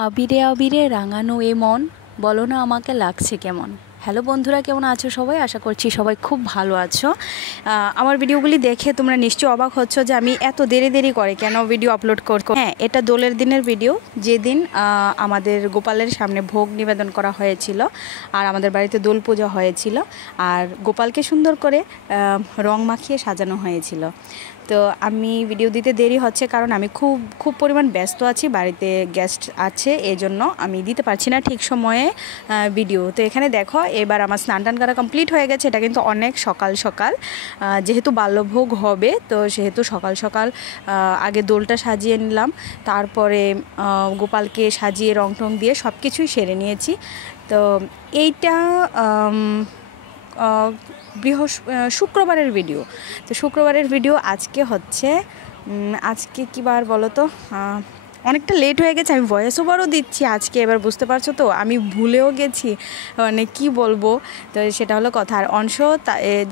আবিরে আবিরে রাঙানো এ মন, বলো না আমাকে লাগছে কেমন। হ্যালো বন্ধুরা, কেমন আছো সবাই? আশা করছি সবাই খুব ভালো আছো। আমার ভিডিওগুলি দেখে তোমরা নিশ্চয়ই অবাক হচ্ছ যে আমি এত দেরি করে কেন ভিডিও আপলোড করব। হ্যাঁ, এটা দোলের দিনের ভিডিও, যেদিন আমাদের গোপালের সামনে ভোগ নিবেদন করা হয়েছিল আর আমাদের বাড়িতে দোল পূজা হয়েছিল আর গোপালকে সুন্দর করে রং মাখিয়ে সাজানো হয়েছিল। তো আমি ভিডিও দিতে দেরি হচ্ছে কারণ আমি খুব পরিমাণ ব্যস্ত আছি, বাড়িতে গেস্ট আছে, এই জন্য আমি দিতে পারছি না ঠিক সময়ে ভিডিও। তো এখানে দেখো, এবার আমার স্নান টান করা কমপ্লিট হয়ে গেছে। এটা কিন্তু অনেক সকাল যেহেতু বাল্যভোগ হবে, তো সেহেতু সকাল আগে দোলটা সাজিয়ে নিলাম, তারপরে গোপালকে সাজিয়ে রং টং দিয়ে সব কিছুই সেরে নিয়েছি। তো এইটা শুক্রবারের ভিডিও। তো শুক্রবারের ভিডিও আজকে হচ্ছে, আজকে কী বার বলো তো, অনেকটা লেট হয়ে গেছে। আমি ভয়েস ওভারও দিচ্ছি আজকে, এবার বুঝতে পারছো তো আমি ভুলেও গেছি, মানে কি বলবো। তো সেটা হলো কথা। আর অংশ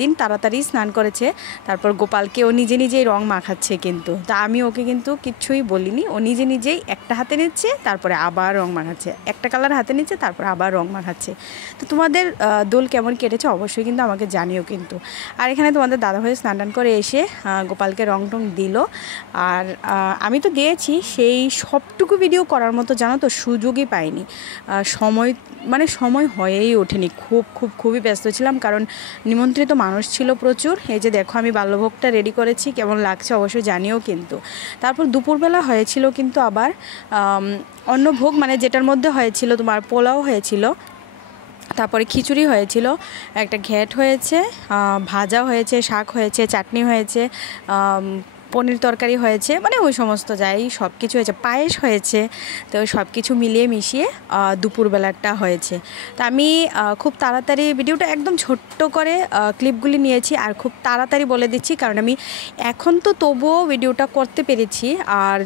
দিন তাড়াতাড়ি স্নান করেছে, তারপর গোপালকে ও নিজেই রং মাখাচ্ছে, কিন্তু তা আমি ওকে কিন্তু কিচ্ছুই বলিনি। ও নিজেই একটা হাতে নিচ্ছে, তারপরে আবার রং মাখাচ্ছে, একটা কালার হাতে নিচ্ছে, তারপরে আবার রং মাখাচ্ছে। তো তোমাদের দোল কেমন কেটেছে অবশ্যই কিন্তু আমাকে জানিও কিন্তু। আর এখানে তোমাদের দাদাভাই স্নান টান করে এসে গোপালকে রং টং দিল। আর আমি তো দিয়েছি, সেই সবটুকু ভিডিও করার মতো জানো তো সুযোগই পাইনি। সময় হয়েই ওঠেনি। খুবই ব্যস্ত ছিলাম, কারণ নিমন্ত্রিত মানুষ ছিল প্রচুর। এই যে দেখো, আমি বাল্যভোগটা রেডি করেছি, কেমন লাগছে অবশ্যই জানিও কিন্তু। তারপর দুপুরবেলা হয়েছিল কিন্তু আবার অন্নভোগ, মানে যেটার মধ্যে হয়েছিল তোমার পোলাও হয়েছিল, তারপরে খিচুড়ি হয়েছিল, একটা ঘ্যাট হয়েছে, ভাজা হয়েছে, শাক হয়েছে, চাটনি হয়েছে, পনির তরকারি হয়েছে, মানে ওই সমস্ত যাই সব কিছু হয়েছে, পায়েস হয়েছে। তো সব কিছু মিলিয়ে মিশিয়ে দুপুরবেলাটা হয়েছে। তো আমি খুব তাড়াতাড়ি ভিডিওটা একদম ছোট্ট করে ক্লিপগুলি নিয়েছি আর খুব তাড়াতাড়ি বলে দিচ্ছি, কারণ আমি এখন তো তবুও ভিডিওটা করতে পেরেছি, আর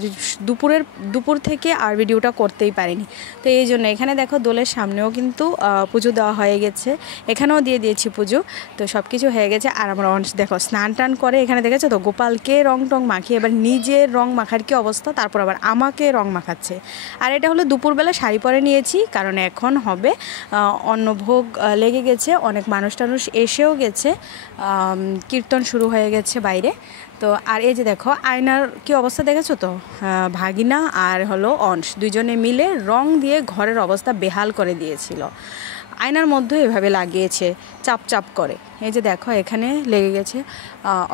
দুপুর থেকে আর ভিডিওটা করতেই পারিনি। তো এই জন্য এখানে দেখো, দোলের সামনেও কিন্তু পুজো দেওয়া হয়ে গেছে, এখানেও দিয়ে দিয়েছি পুজো। তো সব কিছু হয়ে গেছে। আর আমার দেখো স্নান টান করে এখানে দেখেছো তো, গোপালকে রং টং মাখিয়ে এবার নিজের রং মাখার কি অবস্থা, তারপর আবার আমাকে রং মাখাচ্ছে। আর এটা হলো দুপুরবেলা শাড়ি পরে নিয়েছি, কারণ এখন হবে অন্নভোগ লেগে গেছে, অনেক মানুষ টানুষ এসেও গেছে, কীর্তন শুরু হয়ে গেছে বাইরে। তো আর এই যে দেখো, আয়নার কি অবস্থা দেখেছো তো, ভাগিনা আর হলো অংশ দুজনে মিলে রং দিয়ে ঘরের অবস্থা বেহাল করে দিয়েছিল। আয়নার মধ্যে এভাবে লাগিয়েছে চাপ করে। এই যে দেখো, এখানে লেগে গেছে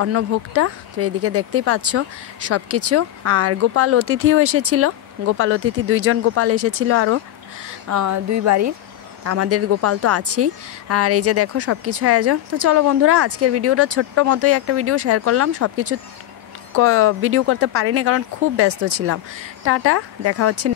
অন্নভোগটা। তো এদিকে দেখতেই পাচ্ছ সব কিছু। আর গোপাল অতিথিও এসেছিল, দুইজন গোপাল এসেছিল, আরও দুই বাড়ির, আমাদের গোপাল তো আছেই। আর এই যে দেখো সব কিছু আয়োজন। তো চলো বন্ধুরা, আজকের ভিডিওটা ছোট্ট মতোই একটা ভিডিও শেয়ার করলাম, সব কিছু ভিডিও করতে পারিনি কারণ খুব ব্যস্ত ছিলাম। টাটা, দেখা হচ্ছে।